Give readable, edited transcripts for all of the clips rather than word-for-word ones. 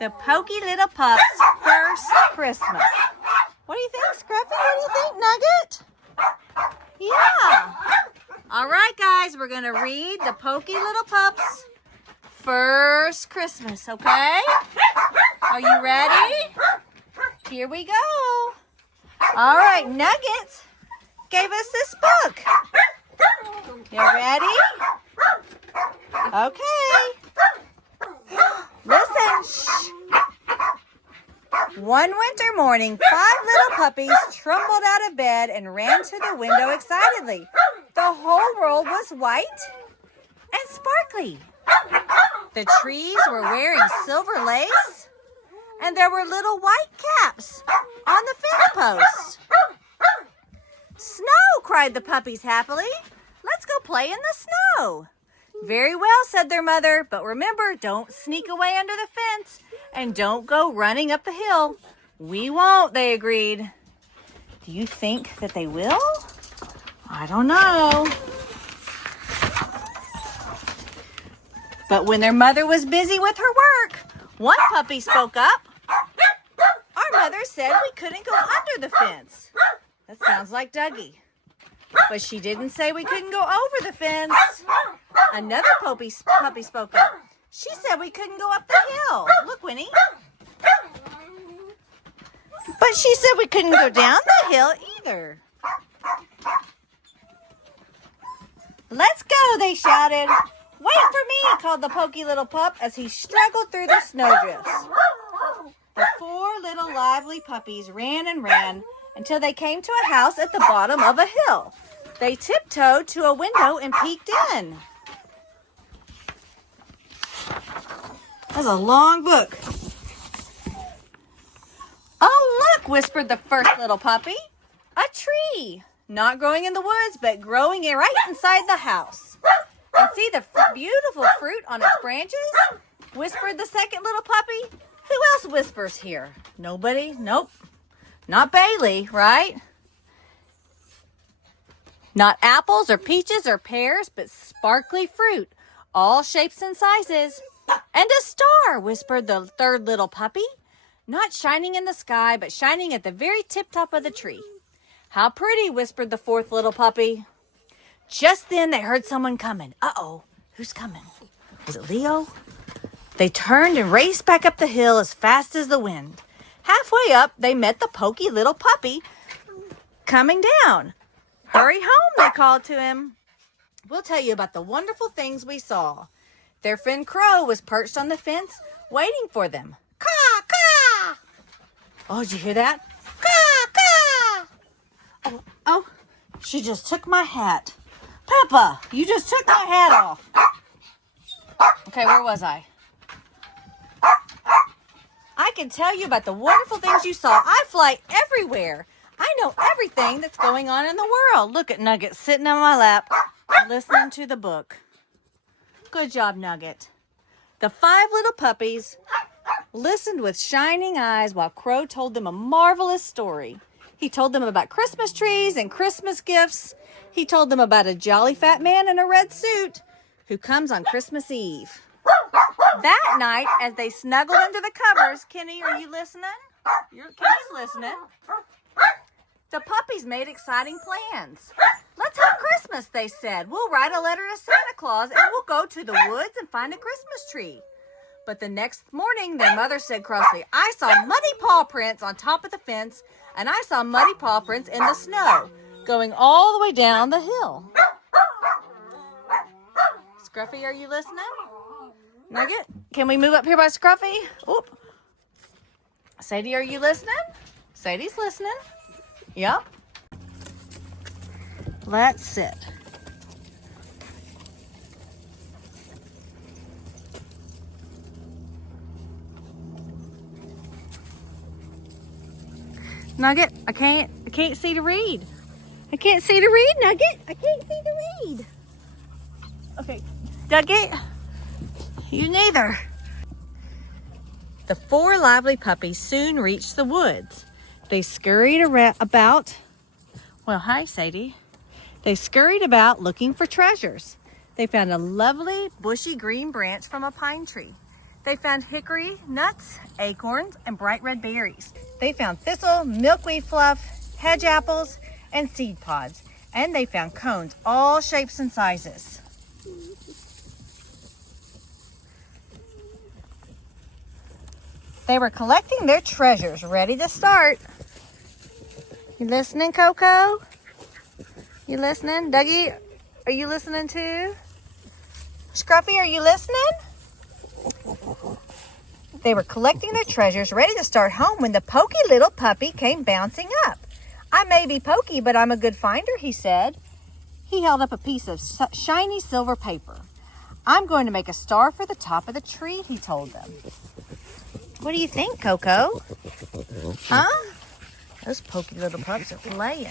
The Poky Little Pup's first Christmas. What do you think, Scruffy? What do you think, Nugget? Yeah. All right, guys, we're going to read the Poky Little Pup's first Christmas, okay? Are you ready? Here we go. All right, Nugget gave us this book. You ready? Okay. Listen. Shh. One winter morning, 5 little puppies trembled out of bed and ran to the window excitedly. The whole world was white and sparkly. The trees were wearing silver lace, and there were little white caps on the fence posts. Snow, cried the puppies happily. Let's go play in the snow. Very well, said their mother, but remember, don't sneak away under the fence and don't go running up the hill. We won't, they agreed. Do you think that they will? I don't know. But when their mother was busy with her work, one puppy spoke up. Our mother said we couldn't go under the fence. That sounds like Dougie. But she didn't say we couldn't go over the fence. Another puppy spoke up. She said we couldn't go up the hill. Look, Winnie. But she said we couldn't go down the hill either. Let's go, they shouted. Wait for me, called the Poky Little Pup as he struggled through the snowdrifts. The 4 little lively puppies ran and ran until they came to a house at the bottom of a hill. They tiptoed to a window and peeked in. That's a long book. Oh, look, whispered the first little puppy. A tree. Not growing in the woods, but growing right inside the house. And see the beautiful fruit on its branches? Whispered the second little puppy. Who else whispers here? Nobody? Nope. Not Bailey, right? Not apples or peaches or pears, but sparkly fruit, all shapes and sizes. And a star, whispered the third little puppy. Not shining in the sky, but shining at the very tip-top of the tree. How pretty, whispered the fourth little puppy. Just then they heard someone coming. Uh-oh, who's coming? Was it Leo? They turned and raced back up the hill as fast as the wind. Halfway up, they met the Poky Little Puppy coming down. Hurry home, they called to him. We'll tell you about the wonderful things we saw. Their friend Crow was perched on the fence, waiting for them. Caw, caw! Oh, did you hear that? Caw, caw! Oh, she just took my hat. Peppa, you just took my hat off. Okay, where was I? I can tell you about the wonderful things you saw. I fly everywhere. I know everything that's going on in the world. Look at Nugget sitting on my lap, listening to the book. Good job, Nugget. The 5 little puppies listened with shining eyes while Crow told them a marvelous story. He told them about Christmas trees and Christmas gifts. He told them about a jolly fat man in a red suit who comes on Christmas Eve. That night, as they snuggled under the covers, Kenny, are you listening? Kenny's listening. The puppies made exciting plans. Let's have Christmas, they said. We'll write a letter to Santa Claus and we'll go to the woods and find a Christmas tree. But the next morning, their mother said crossly, I saw muddy paw prints on top of the fence and I saw muddy paw prints in the snow going all the way down the hill. Scruffy, are you listening? Nugget, can we move up here by Scruffy? Oop. Sadie, are you listening? Sadie's listening. Yep. Let's sit. Nugget, I can't see to read. I can't see to read, Nugget. I can't see to read. Okay, Nugget, you neither. The 4 lively puppies soon reached the woods. They scurried about. Well, hi, Sadie. They scurried about looking for treasures. They found a lovely bushy green branch from a pine tree. They found hickory, nuts, acorns, and bright red berries. They found thistle, milkweed fluff, hedge apples, and seed pods. And they found cones, all shapes and sizes. They were collecting their treasures, ready to start. You listening, Coco? You listening? Dougie, are you listening too? Scruffy, are you listening? They were collecting their treasures, ready to start home when the Poky little puppy came bouncing up. I may be Poky, but I'm a good finder, he said. He held up a piece of shiny silver paper. I'm going to make a star for the top of the tree, he told them. What do you think, Coco? Huh? Those Poky little pups are playing.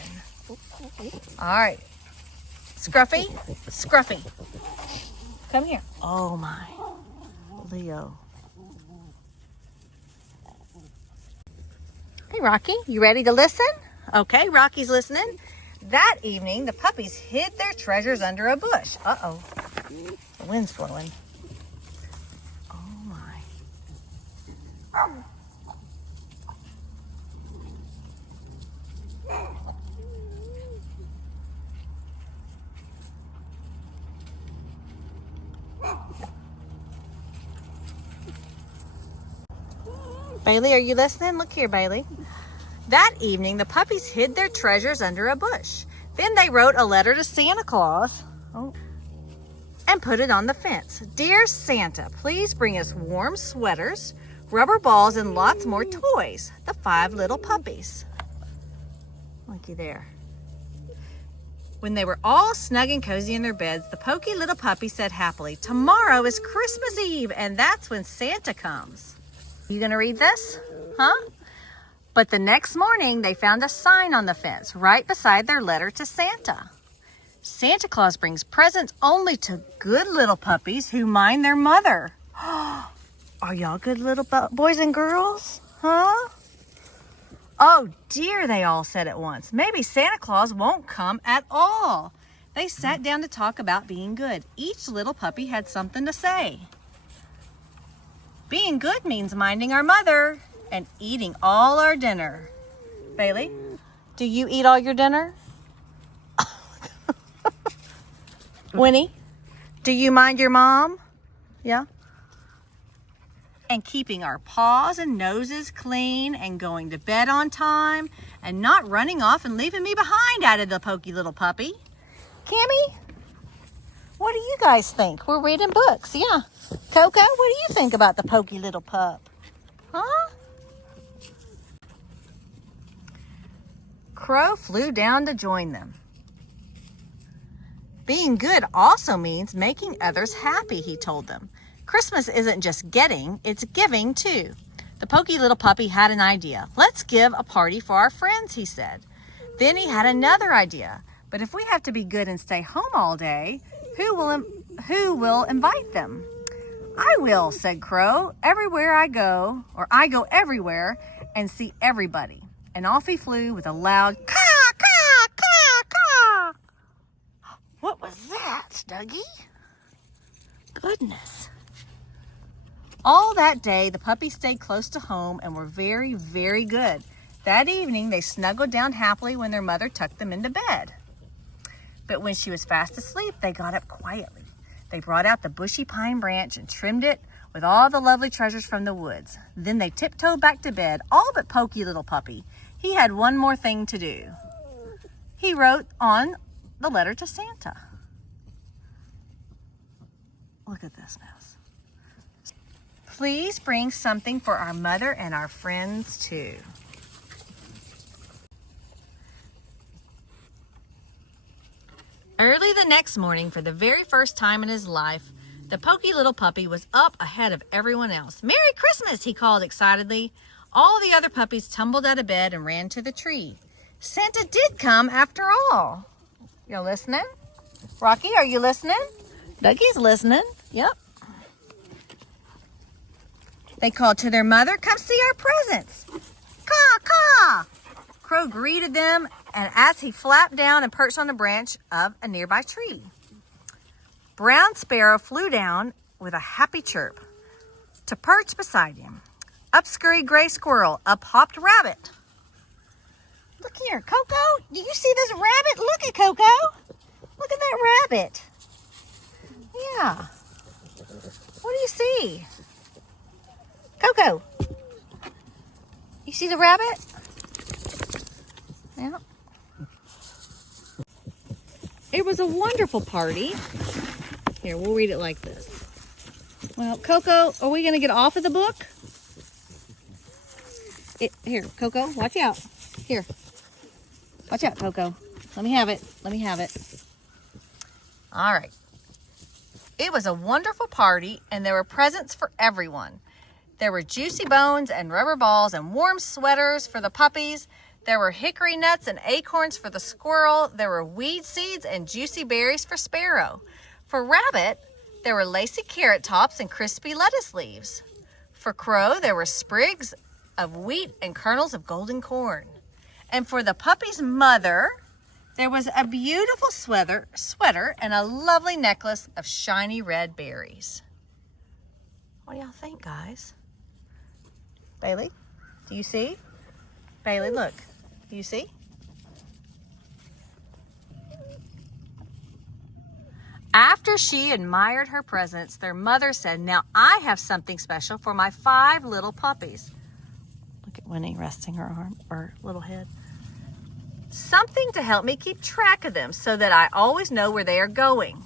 All right. Scruffy, Scruffy. Come here. Oh, my. Leo. Hey, Rocky, you ready to listen? Okay, Rocky's listening. That evening, the puppies hid their treasures under a bush. Uh-oh. The wind's blowing. Oh, my. Bailey, are you listening? Look here, Bailey. That evening, the puppies hid their treasures under a bush. Then they wrote a letter to Santa Claus and put it on the fence. Dear Santa, please bring us warm sweaters, rubber balls, and lots more toys. The 5 little puppies. Looky there. When they were all snug and cozy in their beds, the Poky little puppy said happily, tomorrow is Christmas Eve, and that's when Santa comes. You gonna read this? Huh? But the next morning, they found a sign on the fence right beside their letter to Santa. Santa Claus brings presents only to good little puppies who mind their mother. Are y'all good little boys and girls? Huh? Oh dear, they all said at once. Maybe Santa Claus won't come at all. They sat down to talk about being good. Each little puppy had something to say. Being good means minding our mother and eating all our dinner. Bailey, do you eat all your dinner? Winnie, do you mind your mom? Yeah? And keeping our paws and noses clean and going to bed on time and not running off and leaving me behind, added the Poky little puppy. Cammy, what do you guys think? We're reading books, yeah. Coco, what do you think about the Poky little pup? Huh? Crow flew down to join them. Being good also means making others happy, he told them. Christmas isn't just getting, it's giving too. The Poky little puppy had an idea. Let's give a party for our friends, he said. Then he had another idea. But if we have to be good and stay home all day, who will invite them? I will, said Crow. Everywhere I go everywhere and see everybody. And off he flew with a loud caw, caw, caw, caw. What was that, Dougie? Goodness. All that day, the puppies stayed close to home and were very, very good. That evening, they snuggled down happily when their mother tucked them into bed. But when she was fast asleep, they got up quietly. They brought out the bushy pine branch and trimmed it with all the lovely treasures from the woods. Then they tiptoed back to bed, all but Poky little puppy. He had one more thing to do. He wrote on the letter to Santa. Look at this mess. Please bring something for our mother and our friends too. Early the next morning, for the very first time in his life, the Poky little puppy was up ahead of everyone else. Merry Christmas, he called excitedly. All the other puppies tumbled out of bed and ran to the tree. Santa did come after all. You're listening? Rocky, are you listening? Dougie's listening. Yep. They called to their mother, come see our presents. Caw, caw. Crow greeted them, and as he flapped down and perched on a branch of a nearby tree. Brown Sparrow flew down with a happy chirp. to perch beside him. Up scurried gray squirrel, up hopped rabbit. Look here, Coco, do you see this rabbit? Look at Coco. Look at that rabbit. Yeah. What do you see? Coco, you see the rabbit? Yeah. It was a wonderful party. Here, we'll read it like this. Well, Coco, are we going to get off of the book? Here, Coco, watch out. Here. Watch out, Coco. Let me have it. Let me have it. All right. It was a wonderful party, and there were presents for everyone. There were juicy bones and rubber balls and warm sweaters for the puppies. There were hickory nuts and acorns for the squirrel. There were weed seeds and juicy berries for Sparrow. For Rabbit, there were lacy carrot tops and crispy lettuce leaves. For Crow, there were sprigs of wheat and kernels of golden corn. And for the puppy's mother, there was a beautiful sweater and a lovely necklace of shiny red berries. What do y'all think, guys? Bailey, do you see? Bailey, look. Do you see? After she admired her presents, their mother said, "Now I have something special for my 5 little puppies." Look at Winnie resting her little head. "Something to help me keep track of them so that I always know where they are going."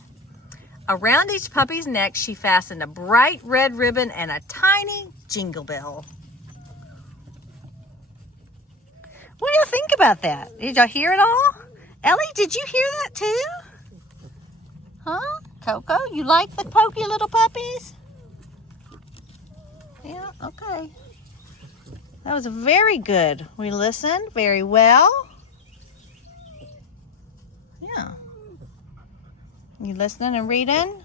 Around each puppy's neck, she fastened a bright red ribbon and a tiny jingle bell. What do you think about that? Did y'all hear it all? Ellie, did you hear that too? Huh? Coco, you like the pokey little puppies? Yeah, okay. That was very good. We listened very well. Yeah. You listening and reading?